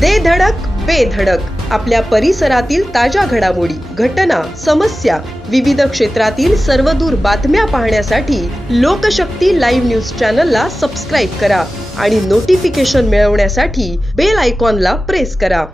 दे धडक बेधडक आपल्या परिसरातील ताज्या घडामोडी, घटना, समस्या, विविध क्षेत्रातील सर्वदूर बातम्या पाहण्यासाठी लोकशक्ती लाईव्ह न्यूज चॅनलला सबस्क्राईब करा आणि नोटिफिकेशन मिळवण्यासाठी बेल आयकॉनला प्रेस करा।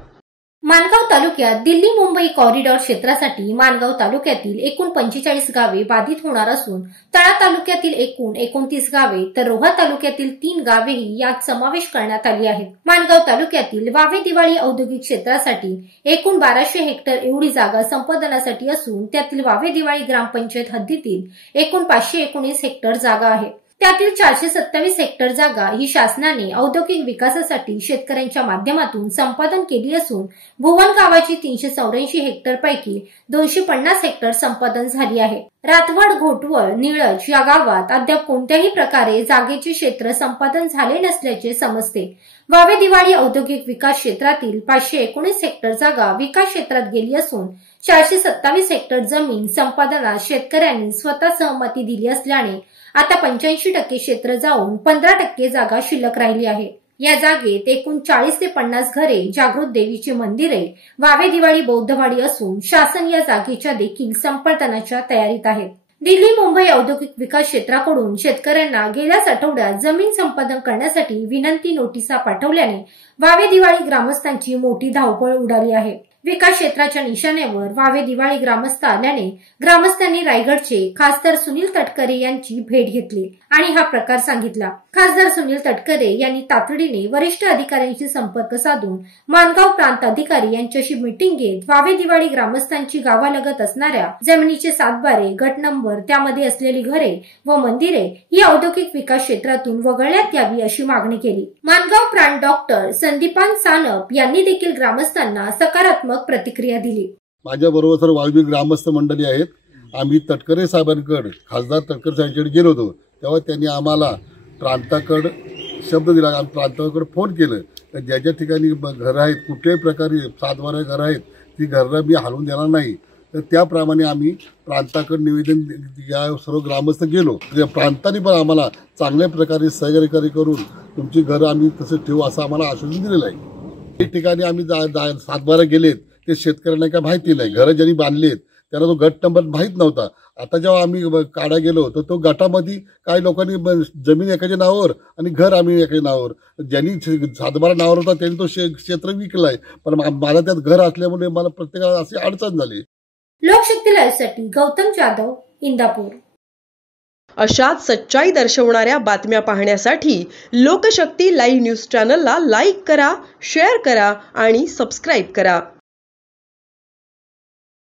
माणगाव तालुक्यात दिल्ली मुंबई कॉरिडॉर क्षेत्रासाठी माणगाव तालुक्यातील एकूण 45 गावे बाधित होणार असून तळा तालुक्यातील एकूण 29 गावे तर रोहा तालुक्यातील 3 गावेही यात समावेश करण्यात आली आहेत। माणगाव तालुक्यातील वावे दिवाळी औद्योगिक क्षेत्रासाठी एकूण 1200 हेक्टर एवढी जागा संपादनासाठी असून त्यातील वावे दिवाळी ग्रामपंचायत हद्दीतील एकूण 519 हेक्टर जागा आहे। त्यातील 427 हेक्टर जागा ही शासनाने औद्योगिक विकासासाठी शेतकऱ्यांच्या माध्यमातून संपादन केली असून भुवन गावाची 384 हेक्टर पैकी 250 हेक्टर संपादन झाली आहे। रातवड, घोटवळ, निळज या गावात अद्याप कोणत्याही प्रकारे जागेचे क्षेत्र संपादन झाले नसल्याचे समजते। वावे दिवाळी औद्योगिक विकास क्षेत्रातील 519 हेक्टर जागा विकास क्षेत्रात गेली असून 427 हेक्टर जमीन संपादनात शेतकऱ्यांनी स्वतः सहमती दिली असल्याने आता 85% क्षेत्र जाऊन 15% जागा शिल्लक राहिली आहे। या जागेत एकूण 40 ते 50 घरे, जागृत देवीचे मंदिरे, वावे दिवाळी बौद्धवाडी असून शासन या जागेच्या देखील संपादनाच्या तयारीत आहे। दिल्ली मुंबई औद्योगिक विकास क्षेत्राकडून शेतकऱ्यांना गेल्याच आठवड्यात जमीन संपादन करण्यासाठी विनंती नोटिसा पाठवल्याने वावे दिवाळी ग्रामस्थांची मोठी धावपळ उडाली आहे। विकास क्षेत्राच्या निशाण्यावर वावे दिवाळी ग्रामस्थ आल्याने ग्रामस्थांनी रायगडचे खासदार सुनील तटकरे यांची भेट घेतली आणि हा प्रकार सांगितला। खासदार सुनील तटकरे यांनी तातडीने वरिष्ठ अधिकाऱ्यांशी संपर्क साधून माणगाव प्रांत अधिकारी यांच्याशी मीटिंग घेत वावे दिवाळी ग्रामस्थांची गावालगत असणाऱ्या जमिनीचे 7 बारे, गट नंबर, त्यामध्ये असलेली घरे व मंदिरे ही औद्योगिक विकास क्षेत्रातून वगळण्यात यावी अशी मागणी केली। माणगाव प्रांत डॉक्टर संदीपान सानप यांनी देखील ग्रामस्थांना सकारात्मक प्रतिक्रिया दिली। माझ्या बरोबर सर्व वाल्मिक ग्रामस्थ मंडळी आहेत। आम्ही तटकरे साहेबांकडे, खासदार तटकरे साहेबांकडे गेलो होतो, तेव्हा त्यांनी आम्हाला प्रांताकडे शब्द दिला। आम्ही प्रांताकडे फोन केलं तर ज्या ठिकाणी घर आहेत, कुठल्याही प्रकारे 7 बारे घर आहेत, ती घरं मी हलवून देणार नाही। तर त्याप्रमाणे आम्ही प्रांताकडे निवेदन या सर्व ग्रामस्थ गेलो। प्रांताने पण आम्हाला चांगल्या प्रकारे सहकार्य करून तुमची घरं आम्ही तसं ठेवू असं आम्हाला आश्वासन दिलेलं आहे। एक ठिकाणी आम्ही 7 बारे गेलेत, ते शेतकऱ्यांना काय माहिती नाही। घरं ज्यांनी बांधलेत त्यांना तो गट नंबर माहीत नव्हता। आता जेव्हा आम्ही काढा गेलो तर तो गटामध्ये काही लोकांनी जमीन एकाच्या नावावर आणि घर आम्ही एकाच्या नावावर, ज्यांनी 7 बारा नावावर होता त्यांनी तो क्षेत्र विकलाय, पण मला त्यात घर असल्यामुळे मला प्रत्येकाला अशी अडचण झाली। लोकशक्ती लाईव्हसाठी गौतम जाधव, इंदापूर। अशाच सच्चाई दर्शवणाऱ्या बातम्या पाहण्यासाठी लोकशक्ती लाईव्ह न्यूज चॅनलला लाईक करा, शेअर करा आणि सबस्क्राईब करा।